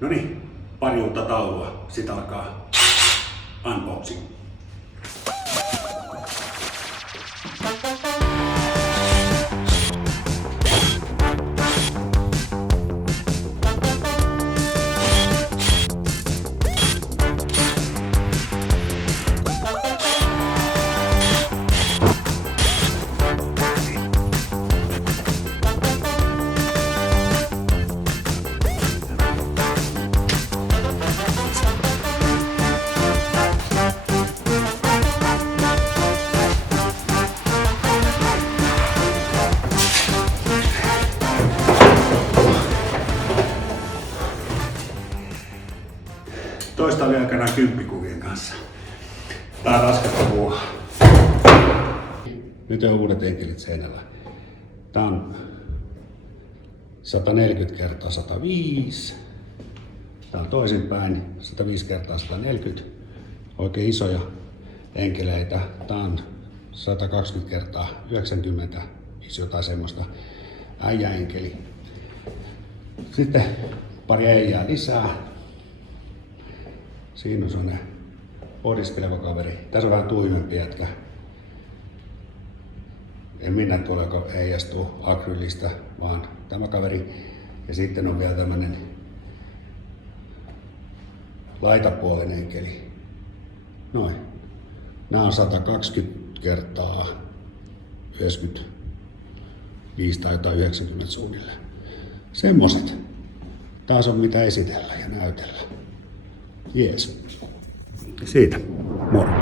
No niin, pari uutta taulua. Sitten alkaa unboxing. Toista oli aikanaan 10 kanssa. Tää on raskasta puuhaa. Nyt on uudet enkelit seinällä. Tää on 140 x 105. Tää on toisinpäin 105 x 140. Oikein isoja enkeleitä. Tää on 120 x 90. Jotain semmoista äijäenkeli. Sitten pari äijää lisää. Siinä on sellainen pohdiskeleva kaveri. Tässä on vähän tuimempi jätkä. En minä tuolla, joka heijastuu akryylistä, vaan tämä kaveri. Ja sitten on vielä tämmönen laitapuolen enkeli. Noin. Nämä on 120 kertaa 95 tai jotain 90 suunnilleen. Semmoset. Taas on mitä esitellä ja näytellä. Jees. Siitä. Moro.